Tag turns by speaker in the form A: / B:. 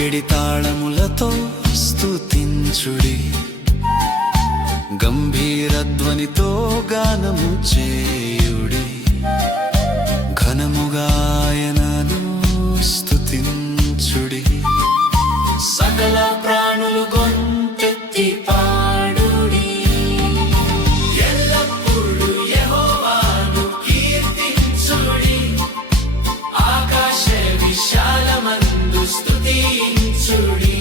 A: పలికిడి తాళములతో స్తుతించుడి. గంభీర ధ్వనితో గానము చేయుడి. ఘనముగాయనను స్తుతించుడి. సకల ప్రాణులు గొంతెత్తి పాడుడి. ఎల్లప్పుడు యెహోవాను కీర్తించుడి. ఆకాశ విశాల స్తుతించుడి